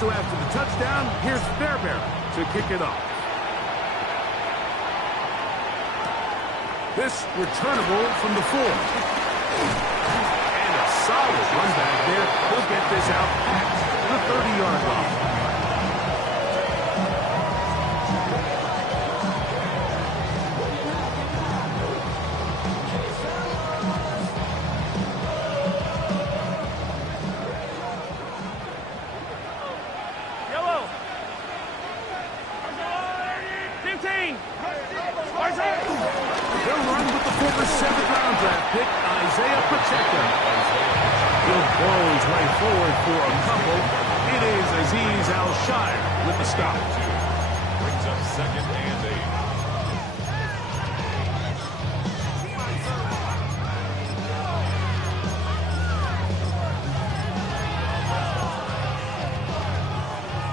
So after the touchdown, here's Fairbairn to kick it off. This returnable from the 4. And a solid run back there. He'll get this out past the 30-yard line.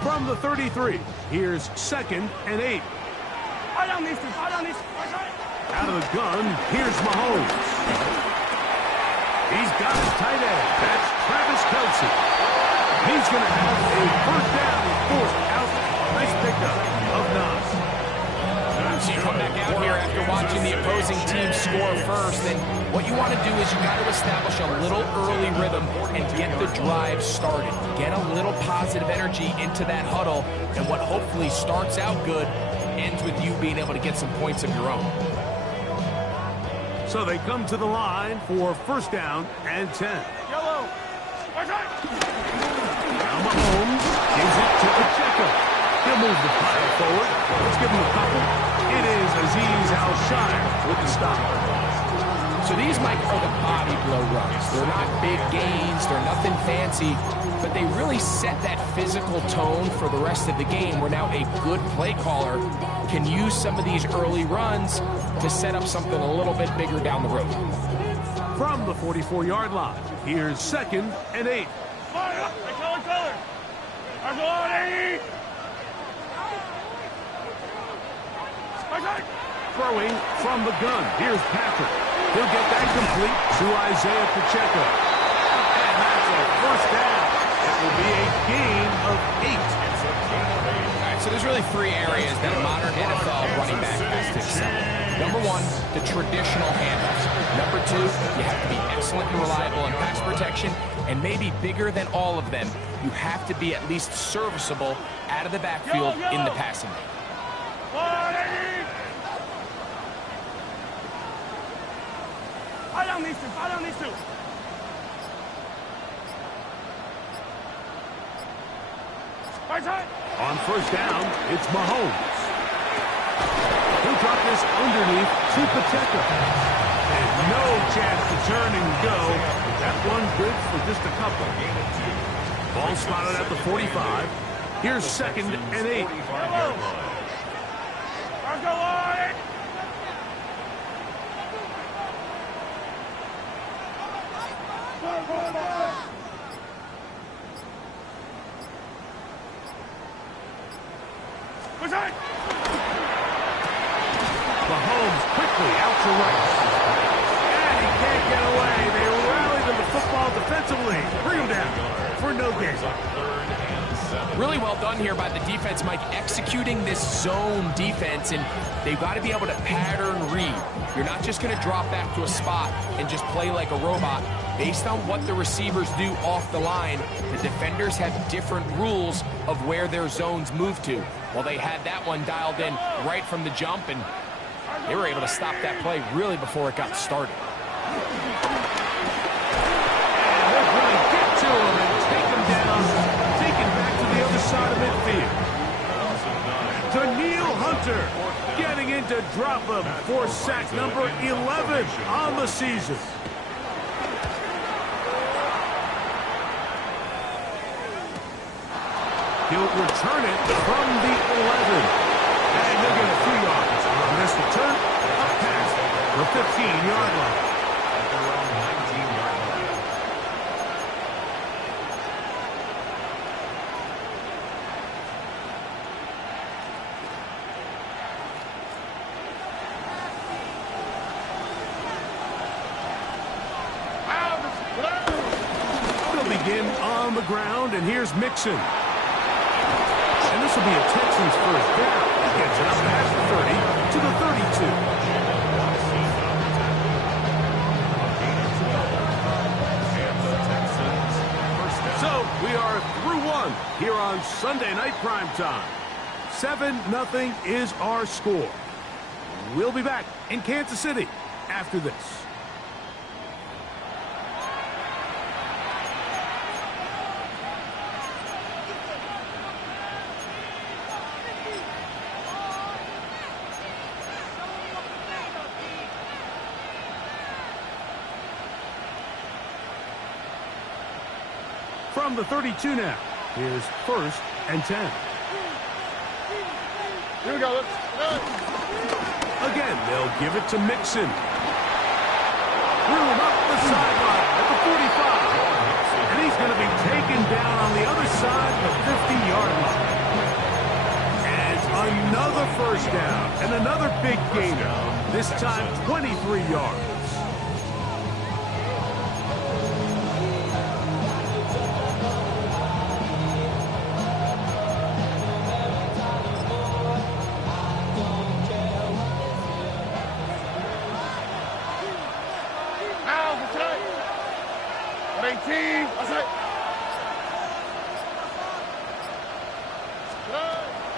From the 33, here's 2nd and 8. Out of the gun, here's Mahomes. He's got his tight end. That's Travis Kelce. He's going to have a first down and 4th out. Nice pickup of Nas. So you come back out here after watching the opposing team score first, and what you want to do is you got to establish a little early rhythm and get the drive started. Get a little positive energy into that huddle, and what hopefully starts out good ends with you being able to get some points of your own. So they come to the line for first down and 10. Now Mahomes gives it to Pacheco. He'll move the pile forward. Let's give him a couple. It is Azeez Al-Shire with the stop. So these, Mike, are the body blow runs. They're not big gains. They're nothing fancy. But they really set that physical tone for the rest of the game where now a good play caller can use some of these early runs to set up something a little bit bigger down the road. From the 44-yard line, here's 2nd and 8. Throwing from the gun, here's Patrick. He'll get that complete to Isaiah Pacheco. And that's a first down. It will be a gain of 8. All right, so there's really 3 areas that a modern NFL running back has to excel in. Number 1, the traditional handoffs. Number 2, you have to be excellent and reliable in pass protection. And maybe bigger than all of them, you have to be at least serviceable out of the backfield in the passing game. On first down, it's Mahomes. He'll drop this underneath to Pacheco. And no chance to turn and go. That one good for just a couple. Ball spotted at the 45. Here's 2nd and 8. Mahomes quickly out to right. And he can't get away. They rally to the football defensively. Bring him down for no gain. Really well done here by the defense, Mike, executing this zone defense, and they've got to be able to pattern read. You're not just going to drop back to a spot and just play like a robot. Based on what the receivers do off the line, the defenders have different rules of where their zones move to. Well, they had that one dialed in right from the jump, and they were able to stop that play really before it got started. And they're going to get to him and take him down, take him back to the other side of midfield. Danielle Hunter getting into drop him for sack number 11 on the season. He'll return it from the 11. And he'll get a 2 yards on this return. Up past the 15-yard line. They'll begin on the ground, and here's Mixon. And this will be a Texans first down. He gets it up past the 30 to the 32. So we are through one here on Sunday Night Primetime. 7-0 is our score. We'll be back in Kansas City after this. From the 32 now, here's 1st and 10. Here we go. Again, they'll give it to Mixon. Room up the sideline at the 45. And he's going to be taken down on the other side of the 50-yard line. And another first down and another big gainer. This time 23 yards.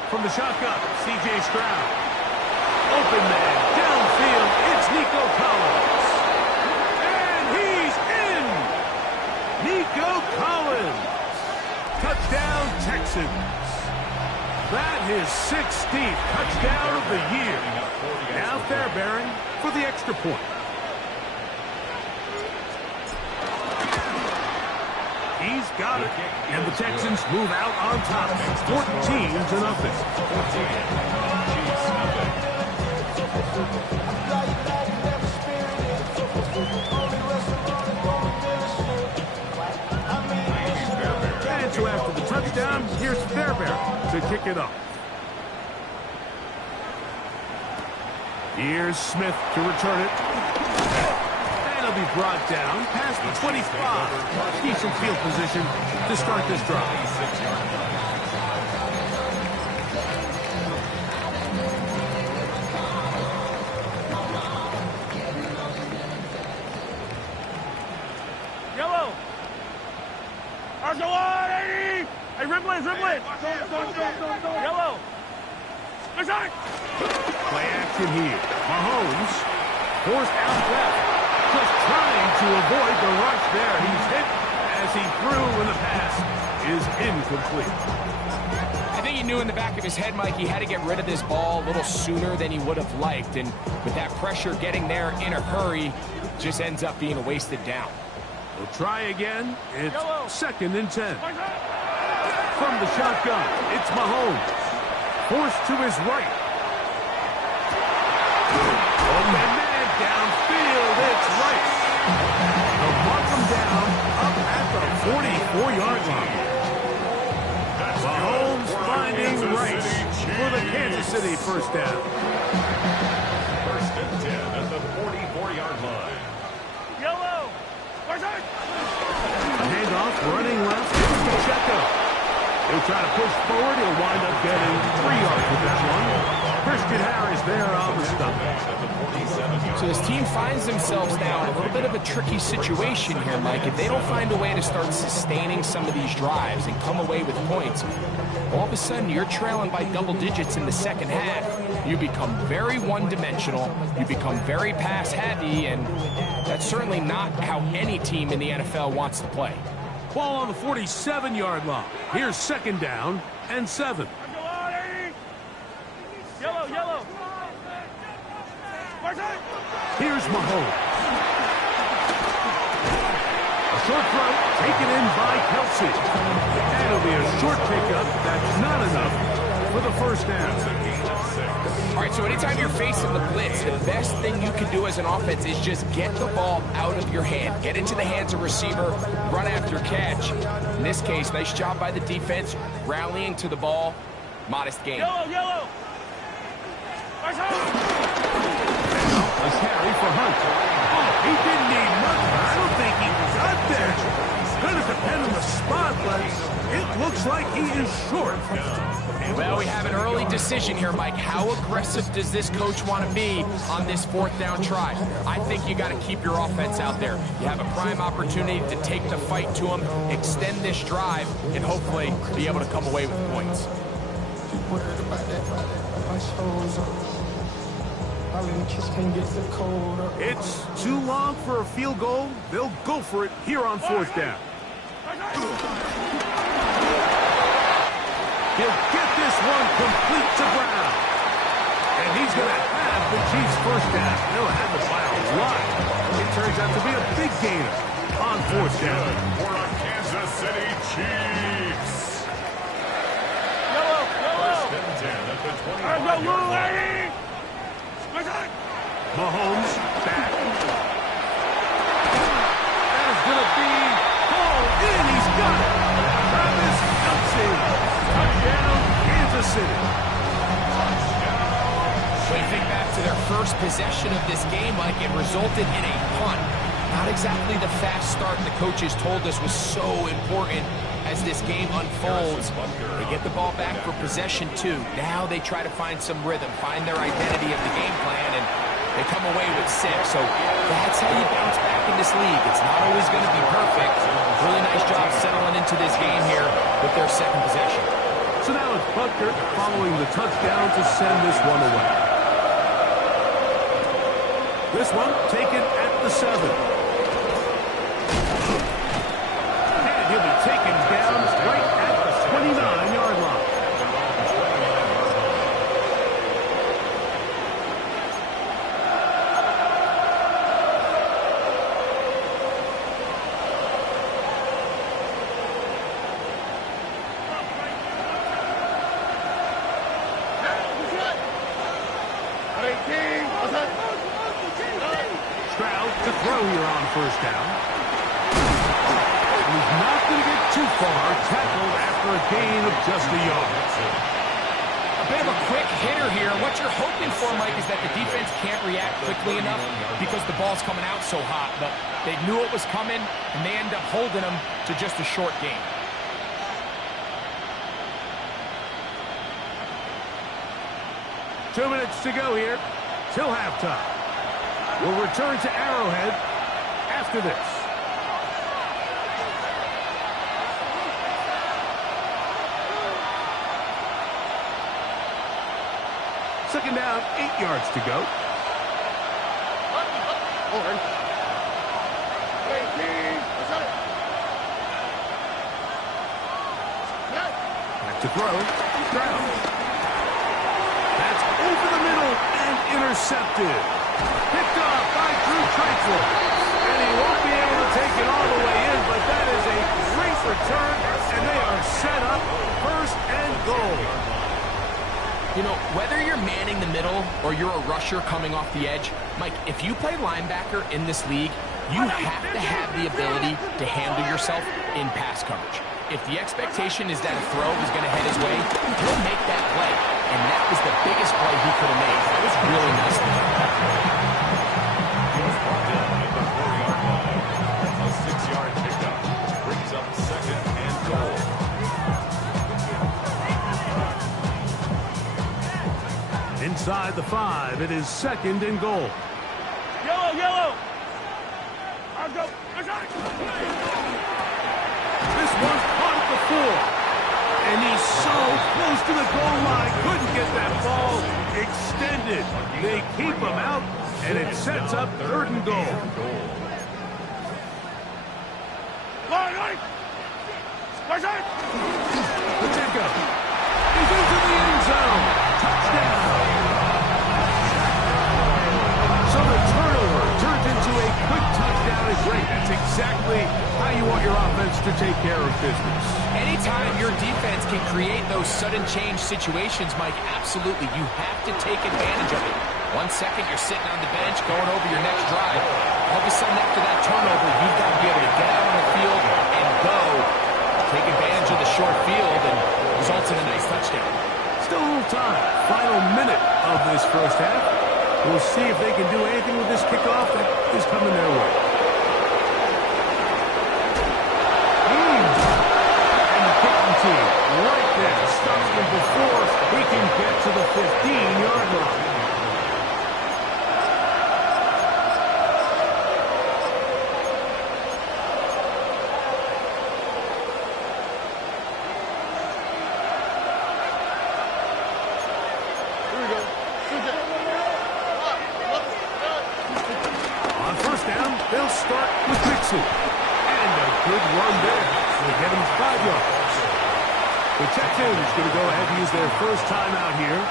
From the shotgun, C.J. Stroud. Open man, downfield, it's Nico Collins. And he's in! Nico Collins. Touchdown, Texans. That is 16th touchdown of the year. Now Fairbairn for the extra point. He's got it. And the Texans move out on top. 14-0. And so after the touchdown, here's Fairbairn to kick it off. Here's Smith to return it. Be brought down past the 25. Decent field position to start this drive. Yellow. Arjoan, 80. Hey, Ripley. Yellow. Play action here. Mahomes forced out left. Just trying to avoid the rush there. He's hit as he threw when the pass is incomplete. I think he knew in the back of his head, Mike, he had to get rid of this ball a little sooner than he would have liked. And with that pressure getting there in a hurry, just ends up being a wasted down. We'll try again. It's 2nd and 10. From the shotgun, it's Mahomes. Forced to his right. Open man downfield, it's Rice. They'll mark him down up at the 44-yard line. Mahomes finding Rice for the Kansas City first down. 1st and 10 at the 44-yard line. Yellow. A handoff running left. Here's Pacheco. He'll try to push forward. He'll wind up getting 3 yards with that one. Christian Harris there on the stop. So this team finds themselves now in a little bit of a tricky situation here, Mike. If they don't find a way to start sustaining some of these drives and come away with points, all of a sudden you're trailing by double digits in the second half. You become very one-dimensional. You become very pass-heavy, and that's certainly not how any team in the NFL wants to play. Ball on the 47-yard line. Here's 2nd down and 7. Yellow. Here's Mahomes. A short throw taken in by Kelsey. And it'll be a short pickup. That's not enough for the first down. All right, so anytime you're facing the blitz, the best thing you can do as an offense is just get the ball out of your hand. Get into the hands of receiver, run after catch. In this case, nice job by the defense, rallying to the ball. Modest gain. Yellow. A carry for Hunt. Oh, he didn't need much, but I don't think he got there. Going to depend on the spot, but it looks like he is short. Well, we have an early decision here, Mike. How aggressive does this coach want to be on this fourth down try? I think you got to keep your offense out there. You have a prime opportunity to take the fight to him, extend this drive, and hopefully be able to come away with points. It's too long for a field goal. They'll go for it here on fourth down. He'll get this one complete to Brown. And he's going to have the Chiefs first down. They'll have the by a lot. It turns out to be a big gainer on fourth down. For the Kansas City Chiefs. Yellow, yellow. First and 10 at the Let's go, 25-yard little line. lady. Mahomes back. That is going to be hauled in. He's got it. Travis Kelce. Touchdown, Kansas City. When you think back to their first possession of this game, Mike, it resulted in a punt. Not exactly the fast start the coaches told us was so important as this game unfolds. They get the ball back for possession two. Now they try to find some rhythm, find their identity of the game plan, and they come away with 6. So that's how you bounce back in this league. It's not always going to be perfect. Really nice job settling into this game here with their second possession. So now it's Butker following the touchdown to send this one away. This one taken at the 7. And he'll be taken down right at the 29-yard line. Stroud to throw here on first down. He's not going to get too far. Tackled after a gain of just a yard. A bit of a quick hitter here. What you're hoping for, Mike, is that the defense can't react quickly enough because the ball's coming out so hot. But they knew it was coming, and they end up holding them to just a short gain. Two minutes to go here till halftime. We'll return to Arrowhead after this. Second down, 8 yards to go. Back to throw. Stroud. That's over the middle and intercepted. Picked off by Drew Tranquil. And he won't be able to take it all the way in, but that is a great return, and they are set up first and goal. You know, whether you're manning the middle or you're a rusher coming off the edge, Mike, if you play linebacker in this league, you have to have the ability to handle yourself in pass coverage. If the expectation is that a throw is going to head his way, he'll make that play. And that was the biggest play he could have made. That was really nicely done. He was brought down at the 4-yard line. A 6-yard pickup brings up second and goal. Inside the 5, it is second and goal. Yellow, yellow. I'll go. This one's caught at the 4. And he's so close to the goal line. Couldn't get that ball extended. They keep him out, and it sets up third and goal. Pacheco. He's into the end zone. Touchdown. So the turnover turns into a quick touchdown is great. That's exactly how you want your offense to take care of business. Anytime your defense can create those sudden change situations, Mike, absolutely, you have to take advantage of it. 1 second, you're sitting on the bench going over your next drive. All of a sudden, after that turnover, you've got to be able to get out on the field and go. Take advantage of the short field and results in a nice touchdown. Still a little time. Final minute of this first half. We'll see if they can do anything with this kickoff that is coming their way. Mason. And a good run there. Will get him 5 yards. The Texans going to go ahead and use their first timeout here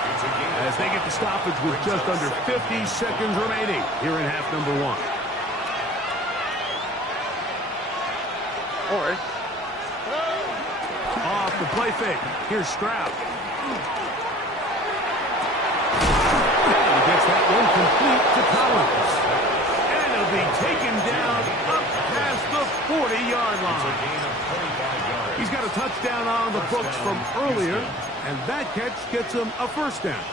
as they get the stoppage with just under 50 seconds remaining here in half number 1. Off the play fake. Here's Stroud. And he gets that one complete to Collins. And he'll be taken down up past the 40-yard line. He's got a touchdown on the books from earlier, and that catch gets him a first down.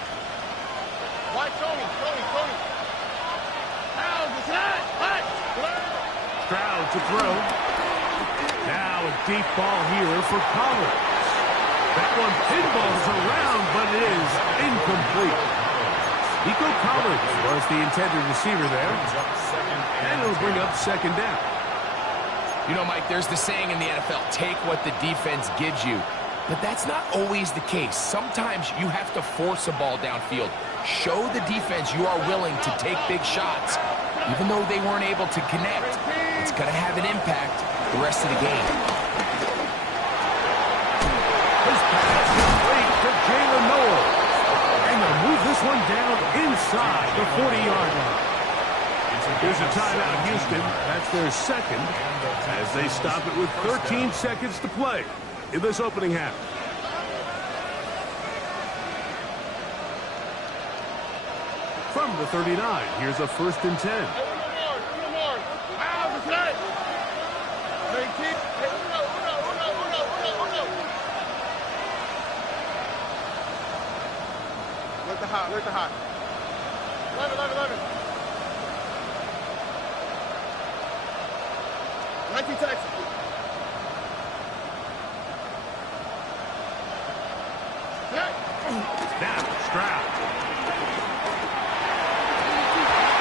Stroud to throw. Now a deep ball here for Collins. That one pinballs around, but it is incomplete. Nico Collins was the intended receiver there, and it'll bring up second down. You know, Mike, there's the saying in the NFL, take what the defense gives you. But that's not always the case. Sometimes you have to force a ball downfield. Show the defense you are willing to take big shots. Even though they weren't able to connect, it's going to have an impact the rest of the game. His pass complete to Jalen Noel. And they'll move this one down inside the 40-yard line. Here's a timeout, Houston. That's their second as they stop it with 13 seconds to play in this opening half. From the 39, here's a 1st and 10. Let the hot. 11. 19 Texas. Now, Stroud.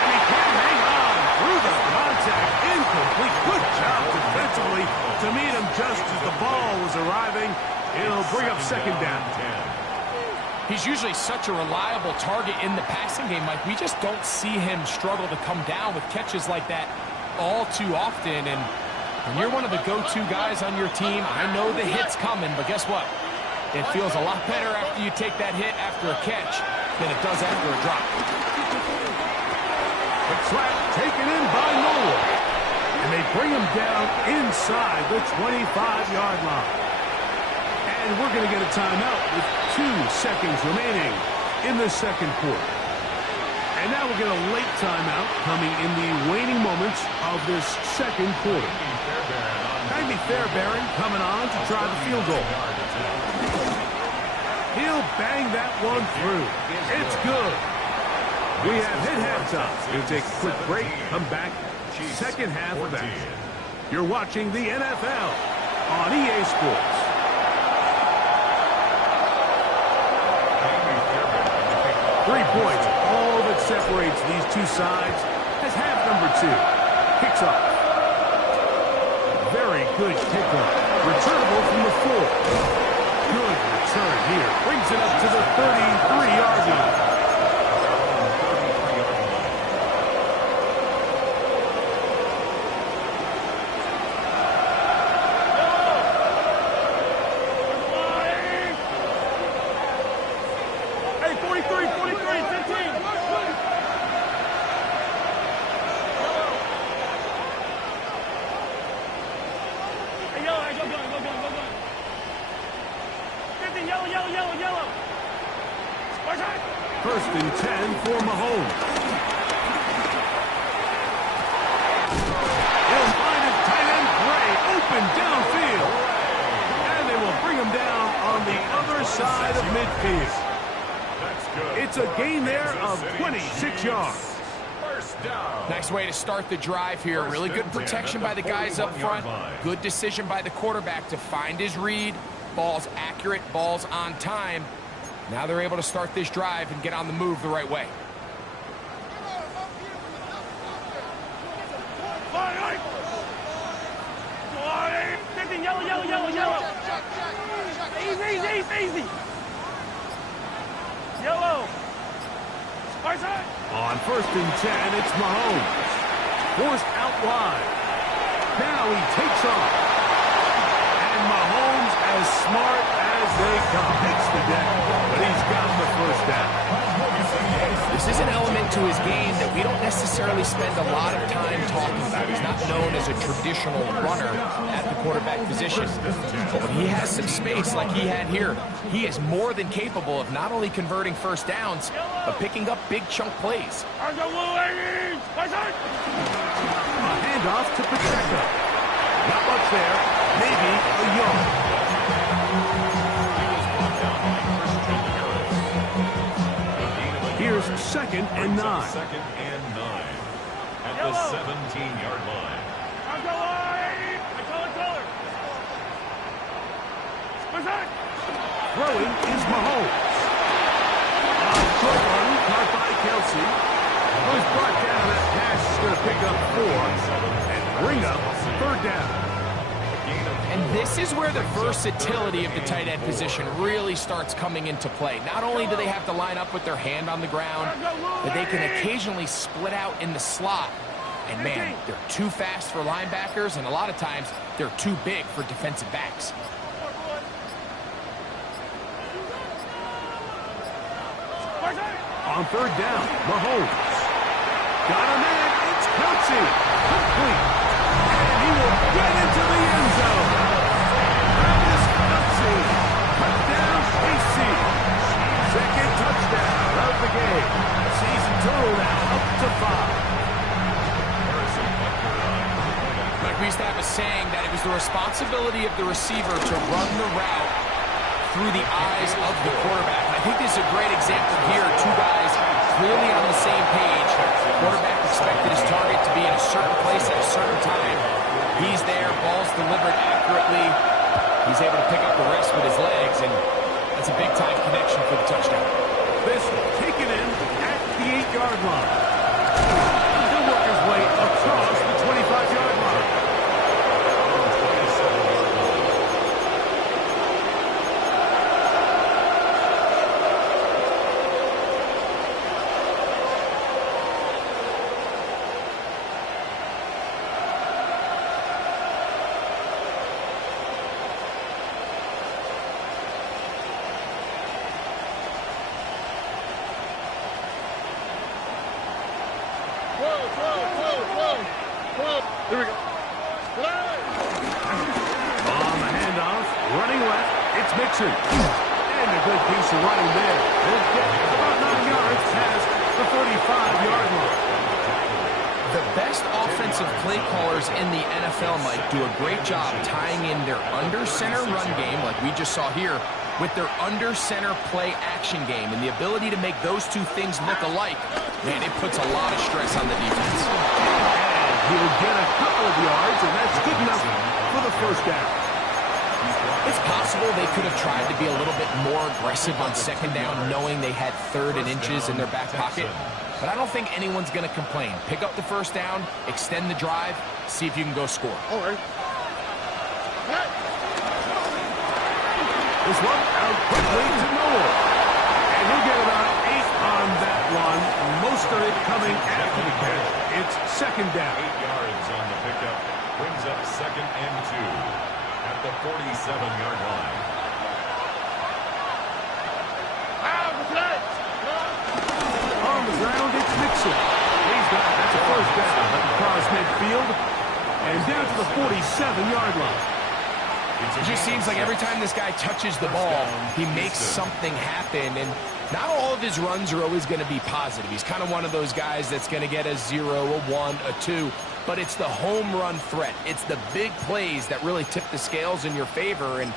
And he can't hang on through the contact. Incomplete. Good job defensively to meet him just as the ball was arriving. It'll bring up second down. He's usually such a reliable target in the passing game, Mike. We just don't see him struggle to come down with catches like that all too often. And when you're one of the go-to guys on your team, I know the hit's coming, but guess what? It feels a lot better after you take that hit after a catch than it does after a drop. The trap taken in by Noel. And they bring him down inside the 25-yard line. And we're going to get a timeout with 2 seconds remaining in the second quarter. And now we'll get a late timeout coming in the waning moments of this second quarter. Maggie Fairbairn coming on to try the field goal. He'll bang that one through. It's good. We have hit halftime. We'll take a quick break. Come back. Second half of action. You're watching the NFL on EA Sports. 3 points, all that separates these two sides as half number 2 kicks off. Very good kickoff. Returnable from the 4. Good return here. Brings it up to the 33-yard line. First and 10 for Mahomes. He'll find it tight end Gray open downfield. And they will bring him down on the other side of midfield. It's a gain there of 26 yards. Nice way to start the drive here. Really good protection by the guys up front. Good decision by the quarterback to find his read. Ball's accurate, ball's on time. Now they're able to start this drive and get on the move the right way. Yellow. Easy. Yellow. On first and 10, it's Mahomes. Forced out wide. Now he takes off. And Mahomes, as smart as they come, hits the deck, but he's got the first down. This is an element to his game that we don't necessarily spend a lot of time talking about. He's not known as a traditional runner at the quarterback position. But when he has some space like he had here, he is more than capable of not only converting first downs, but picking up big chunk plays. A handoff to Pacheco. Not much there. Maybe a yard. Here's 2nd and 9. Second and 9 at the 17-yard line. Throwing is Mahomes. Short run, caught by Kelsey. Who's brought down. That pass is going to pick up 4 and bring up 3rd down. And this is where the versatility of the tight end position really starts coming into play. Not only do they have to line up with their hand on the ground, but they can occasionally split out in the slot. And man, they're too fast for linebackers, and a lot of times they're too big for defensive backs. On 3rd down, Mahomes. Got a man, it's Kelsey. Complete. And he will get into the end zone. Travis Kelsey. Touchdown, KC. 2nd touchdown of the game. Season total now up to 5. Like we used to have a saying that it was the responsibility of the receiver to run the route through the eyes of the quarterback. And I think this is a great example here. Two guys clearly on the same page. The quarterback expected his target to be in a certain place at a certain time. He's there, ball's delivered accurately. He's able to pick up the rest with his legs, and that's a big-time connection for the touchdown. This taken in at the 8-yard line. He'll work his way across the 25-yard line. Here we go. On the handoff, running left, it's Mixon. And a good piece of running there. He'll get about 9 yards past the 35-yard line. The best offensive play callers in the NFL, Mike, do a great job tying in their under-center run game, like we just saw here, with their under-center play action game. And the ability to make those two things look alike, man, it puts a lot of stress on the defense. He'll get a couple of yards, and that's good enough for the first down. It's possible they could have tried to be a little bit more aggressive on 2nd down, knowing they had 3rd and inches in their back pocket. But I don't think anyone's going to complain. Pick up the first down, extend the drive, see if you can go score. All right. This one out quickly to Noel. And he'll get about 8 on that one. Most of it coming after the catch. It's 2nd down. 8 yards on the pickup. Brings up 2nd and 2 at the 47-yard line. On the ground, it's Mixon. He's got that's a first down across midfield. And down to the 47-yard line. It just seems like every time this guy touches the ball, he makes something happen. And not all of his runs are always going to be positive. He's kind of one of those guys that's going to get a 0, a 1, a 2. But it's the home run threat. It's the big plays that really tip the scales in your favor. And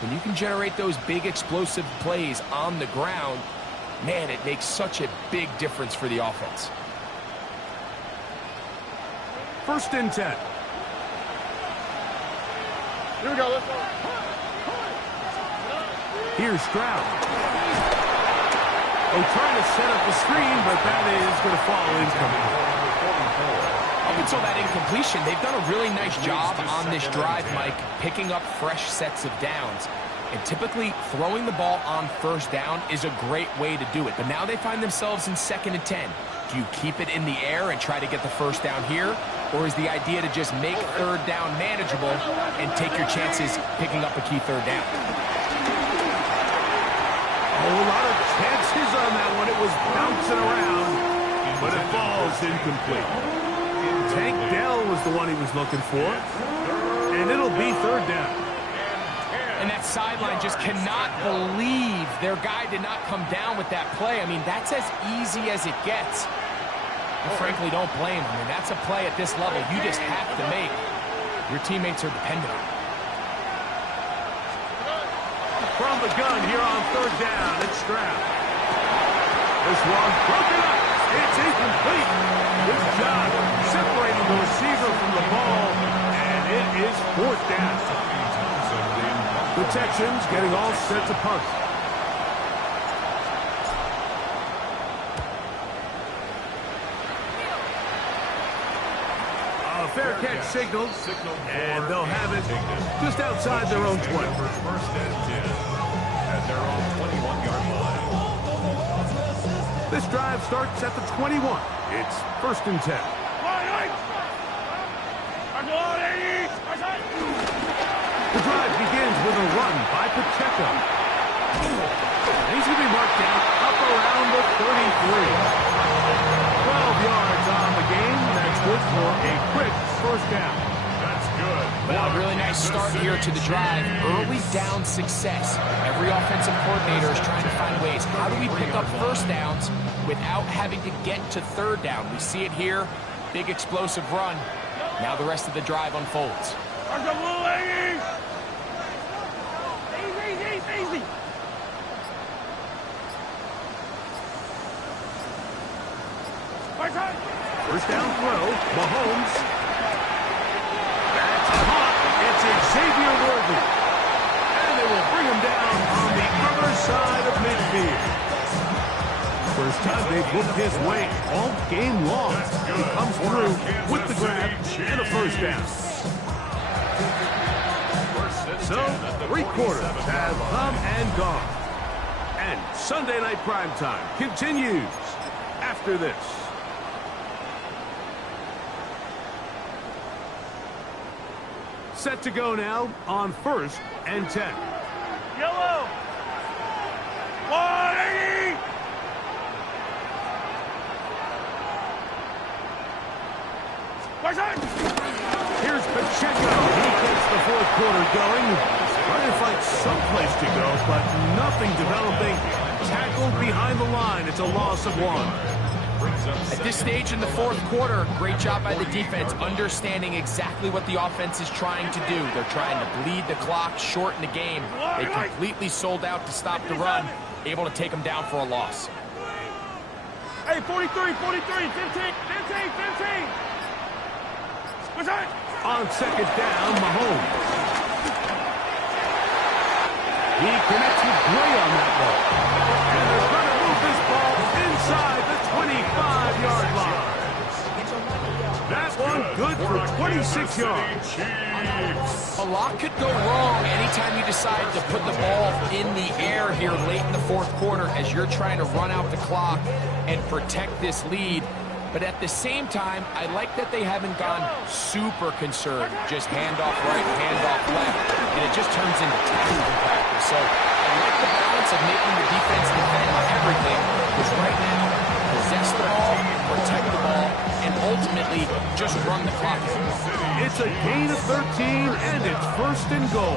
when you can generate those big explosive plays on the ground, man, it makes such a big difference for the offense. 1st and 10. Here we go. Let's go. Here's Stroud. Oh, trying to set up the screen, but that is going to fall incomplete. Up until that incompletion, they've done a really nice job on this drive, Mike, picking up fresh sets of downs. And typically, throwing the ball on 1st down is a great way to do it. But now they find themselves in 2nd and 10. Do you keep it in the air and try to get the first down here? Or is the idea to just make third down manageable and take your chances picking up a key third down? A whole lot of chances on that one. It was bouncing around, but it falls incomplete. Tank Dell was the one he was looking for, and it'll be third down. And that sideline just cannot believe their guy did not come down with that play. I mean, that's as easy as it gets. I frankly don't blame him. I mean, that's a play at this level you just have to make. Your teammates are dependent on it. From the gun here on third down, it's Stroud. This one broken up. It's incomplete. Good job separating the receiver from the ball, and it is fourth down. The Texans getting all set to punt. A fair catch signaled, and they'll have it just outside their own 20. First and 10 at their own 21-yard line. This drive starts at the 21. It's first and 10. The drive begins with a run by Pacheco. And he's going to be marked down up around the 33. 12 yards on the game. That's good for a quick first down. That's good. Well, a really nice start here to the drive. Early down success. Every offensive coordinator is trying to find ways. How do we pick up first downs without having to get to third down? We see it here. Big explosive run. Now the rest of the drive unfolds. Easy. First down throw. Mahomes. That's caught. It's Xavier Worthy. And they will bring him down on the other side of midfield. First time they've looked his way all game long. He comes through with the grab and a first down. So, 3 quarters have come and gone. And Sunday Night Primetime continues after this. Set to go now on first and 10. Yellow. 180. Here's Pacheco. He gets the fourth quarter going. Trying to find someplace to go, but nothing developing. Tackled behind the line. It's a loss of 1. At this stage in the fourth quarter, great job by the defense, understanding exactly what the offense is trying to do. They're trying to bleed the clock, shorten the game. They completely sold out to stop the run, able to take them down for a loss. Hey, 43, 15. What's that? On second down, Mahomes. He connects with Gray on that one. And they're going to move this ball inside the 25-yard line. That one good for 26 yards. A lot could go wrong anytime you decide to put the ball in the air here late in the fourth quarter as you're trying to run out the clock and protect this lead. But at the same time, I like that they haven't gone super conservative. Just handoff right, handoff left, and it just turns into tackling practice. So I like the balance of making the defense defend everything, because right now, possess the ball, protect the ball, and ultimately just run the clock. It's a gain of 13, and it's first and goal.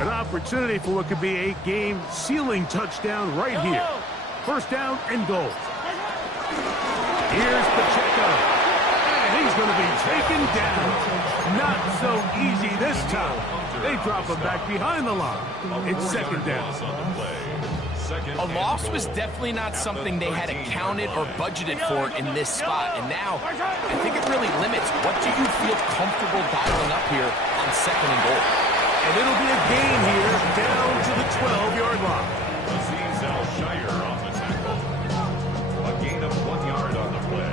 An opportunity for what could be a game-sealing touchdown right here. First down and goal. Here's Pacheco. And he's going to be taken down. Not so easy this time. They drop him back behind the line. It's second down. A loss was definitely not something they had accounted or budgeted for in this spot. And now, I think it really limits what do you feel comfortable dialing up here on second and goal. And it'll be a gain here down to the 12-yard line. Azeez Al-Shaair on the tackle. A gain of 1 yard on the play.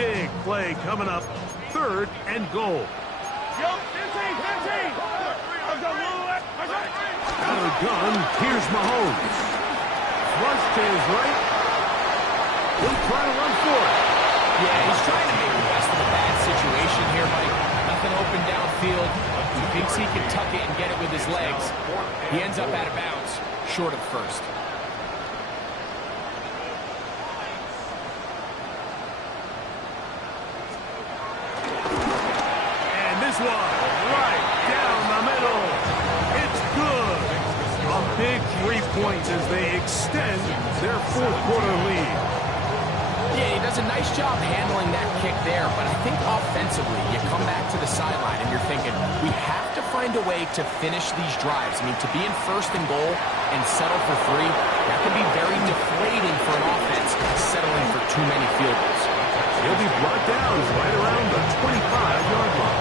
big play coming up. 3rd and goal. Yo, 15, 15. Out of the gun, here's Mahomes. Flush to his right. He'll try to run for it. Yeah, he's trying to make the best of a bad situation here, Mike. Nothing open downfield. He thinks he can tuck it and get it with his legs. He ends up out of bounds, short of first. And this one, right down the middle. It's good. A big 3 points as they extend their 4th quarter lead. Yeah, he does a nice job handling that kick there, but I think offensively, you come back to the sideline and you're thinking, we have to find a way to finish these drives. I mean, to be in 1st and goal and settle for 3, that can be very deflating for an offense settling for too many field goals. He'll be brought down right around the 25-yard line.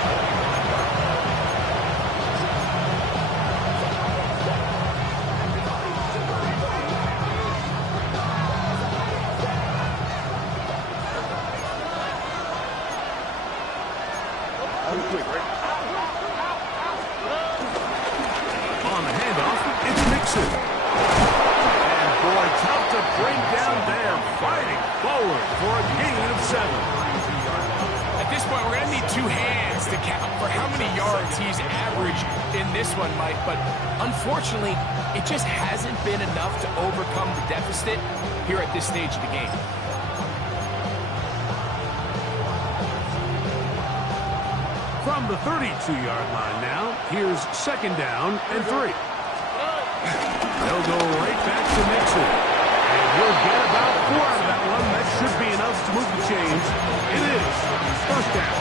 On the handoff, it's Mixon. And boy, tough to bring down there, fighting forward for a gain of 7. At this point, we're going to need 2 hands to count for how many yards he's averaged in this one, Mike. But unfortunately, it just hasn't been enough to overcome the deficit here at this stage of the game. From the 32-yard line now, here's 2nd down and 3. They'll go right back to Mixon. And he'll get about 4 out of that one. That should be enough to move the chains. It is 1st down.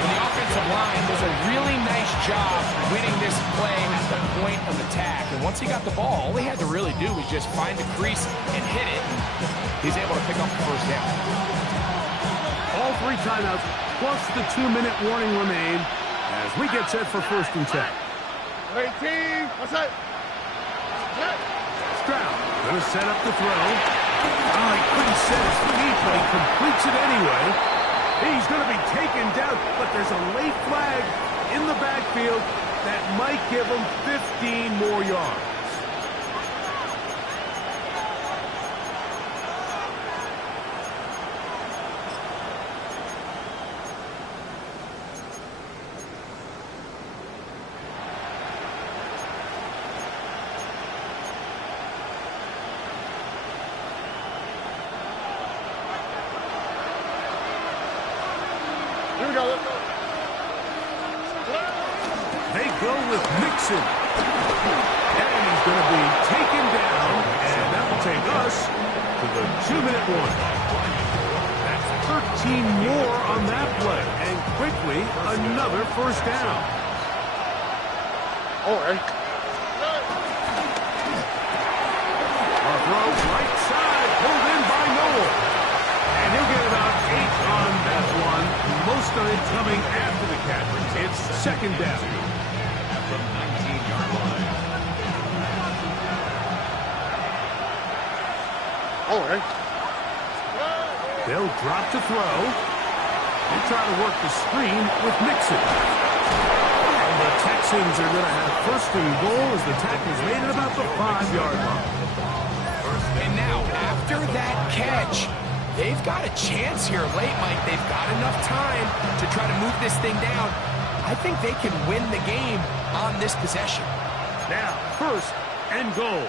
And the offensive line does a really nice job winning this play at the point of attack. And once he got the ball, all he had to really do was just find the crease and hit it. And he's able to pick up the 1st down. All 3 timeouts plus the 2-minute warning remain as we get set for 1st and 10. 18. What's that? Stroud going to set up the throw. He couldn't set his feet, but he completes it anyway. He's going to be taken down, but there's a late flag in the backfield that might give him 15 more yards. They go with Mixon. And he's going to be taken down, and that will take us to the 2-minute warning. That's 13 more on that play, and quickly another 1st down. All right. A throw right side, pulled in by Noel. And he'll get about 8 on that one. Most of it coming after the catch. It's 2nd down. At the 19-yard line. All right. They'll drop to throw. They try to work the screen with Mixon. And the Texans are going to have 1st and goal as the tackle's made at about the 5-yard line. And now, after that catch, they've got a chance here late, Mike. They've got enough time to try to move this thing down. I think they can win the game on this possession. Now, 1st and goal.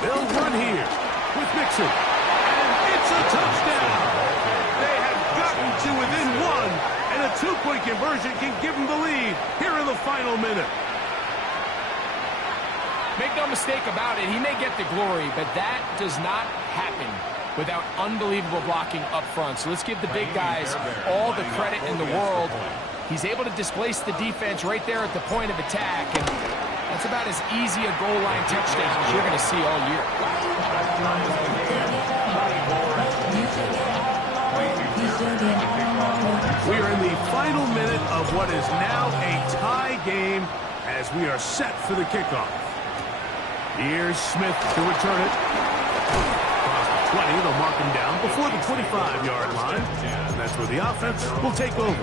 They'll run here with Mixon. And it's a touchdown. They have gotten to within 1, and a 2-point conversion can give them the lead here in the final minute. Make no mistake about it, he may get the glory, but that does not happen without unbelievable blocking up front. So let's give the big guys all the credit in the world. He's able to displace the defense right there at the point of attack, and that's about as easy a goal line touchdown as you're going to see all year. We are in the the final minute of what is now a tie game as we are set for the kickoff. Here's Smith to return it. Across the 20, they'll mark him down before the 25-yard line. And that's where the offense will take over.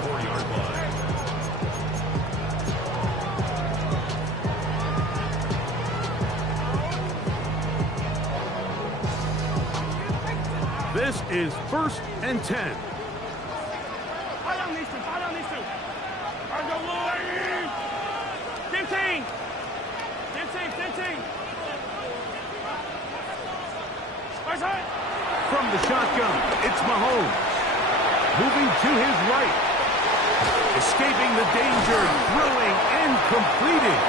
This is 1st and 10. Fight on these two. Fight on these two. Underwood. 15. 15. From the shotgun, it's Mahomes. Moving to his right. Escaping the danger, throwing and completing.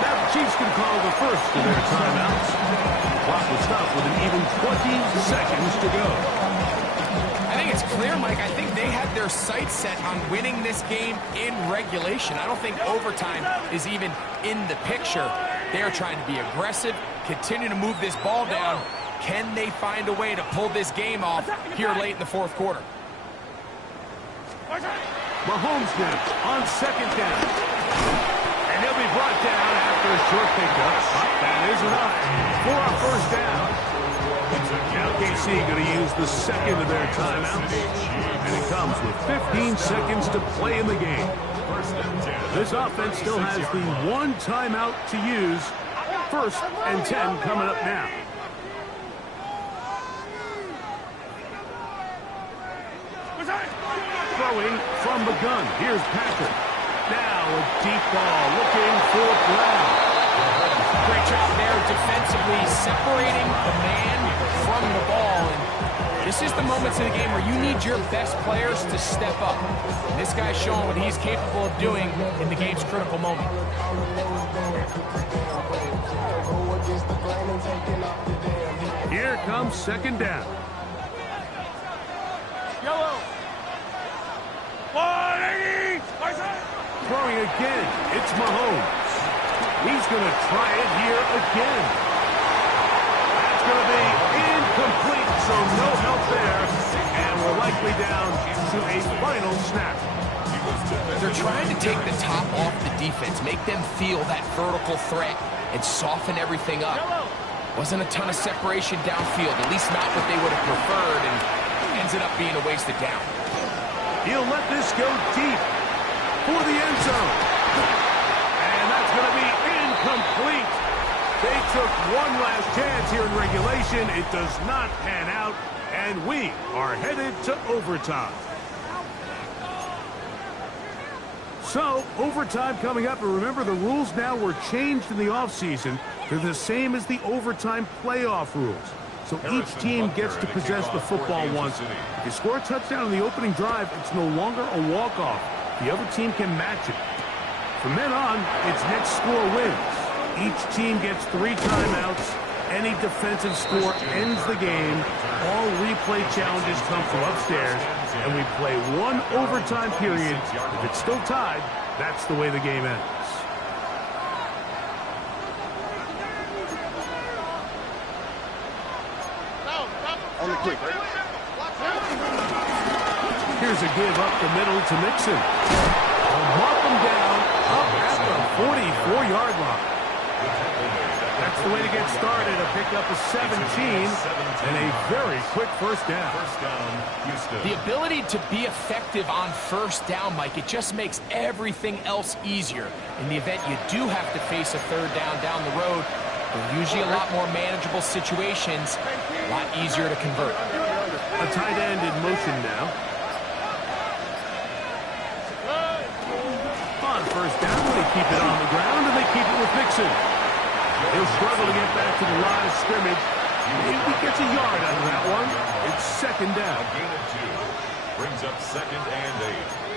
Now the Chiefs can call the first of their timeouts. The clock will stop with an even 20 seconds to go. I think it's clear, Mike. I think they had their sights set on winning this game in regulation. I don't think overtime is even in the picture. They're trying to be aggressive, continue to move this ball down. Can they find a way to pull this game off here late in the fourth quarter? Mahomes now on 2nd down. And he'll be brought down after a short pickup. That is enough for a 1st down. Now KC going to use the second of their timeouts. And it comes with 15 seconds to play in the game. This offense still has the one timeout to use. 1st and 10 coming up now. Throwing from the gun. Here's Patrick. Now a deep ball looking for Brown. Great job there defensively, separating the man from the ball. And this is the moments in the game where you need your best players to step up. And this guy's showing what he's capable of doing in the game's critical moment. Here comes 2nd down. Yellow. Throwing again, it's Mahomes. He's going to try it here again. That's going to be incomplete, so no help there. And we're likely down to a final snap. They're trying to take the top off the defense, make them feel that vertical threat, and soften everything up. Wasn't a ton of separation downfield, at least not what they would have preferred, and ended up being a wasted down. He'll let this go deep for the end zone. And that's going to be incomplete. They took one last chance here in regulation. It does not pan out, and we are headed to overtime. So, overtime coming up, and remember the rules now were changed in the offseason. They're the same as the overtime playoff rules. So each team gets to possess the football once. If you score a touchdown on the opening drive, it's no longer a walk-off. The other team can match it. From then on, it's next score wins. Each team gets 3 timeouts. Any defensive score ends the game. All replay challenges come from upstairs, and we play 1 overtime period. If it's still tied, that's the way the game ends. On the kick, right? Here's a give up the middle to Mixon. They'll mark him down up at the 44-yard line. That's the way to get started. A pickup of 17 and a very quick 1st down. The ability to be effective on 1st down, Mike, it just makes everything else easier. In the event you do have to face a 3rd down the road, they're usually a lot more manageable situations, a lot easier to convert. A tight end in motion now. On 1st down, they keep it on the ground, and they keep it with Mixon. He'll struggle to get back to the line of scrimmage. Maybe he gets a yard out of that one. It's 2nd down. A gain of 2. Brings up 2nd and 8.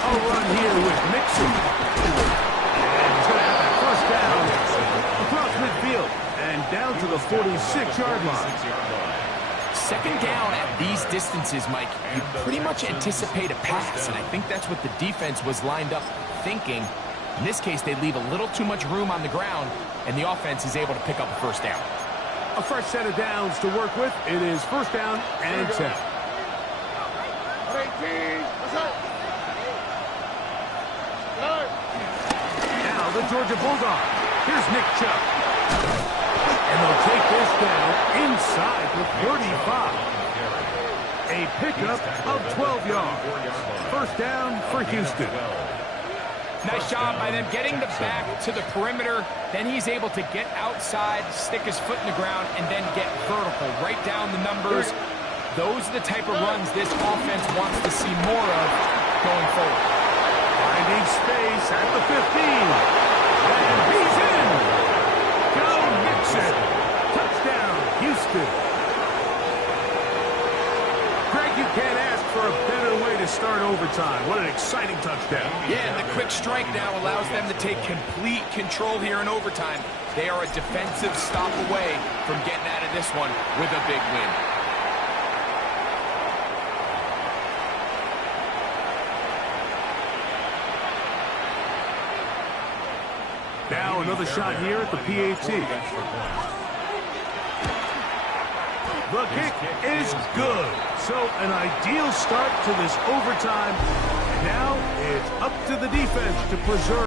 A run here with Mixon. And he's going to have that 1st down across midfield and down to the 46-yard line. Second down at these distances, Mike, you pretty much anticipate a pass, and I think that's what the defense was lined up thinking. In this case, they leave a little too much room on the ground, and the offense is able to pick up a first down. A fresh set of downs to work with. It is first down and 10. Now the Georgia Bulldogs. Here's Nick Chubb. And they'll take this down inside the 35. A pickup of 12 yards. First down for Houston. Nice job by them getting the back to the perimeter. Then he's able to get outside, stick his foot in the ground, and then get vertical. Right down the numbers. Those are the type of runs this offense wants to see more of going forward. Finding space at the 15. And he's in. Go Mixon. Touchdown, Houston. Greg, you can't ask for a better way to start overtime. What an exciting touchdown. Yeah, and the quick strike now allows them to take complete control here in overtime. They are a defensive stop away from getting out of this one with a big win. Now another shot here at the PAT. The kick is good. So an ideal start to this overtime. Now it's up to the defense to preserve.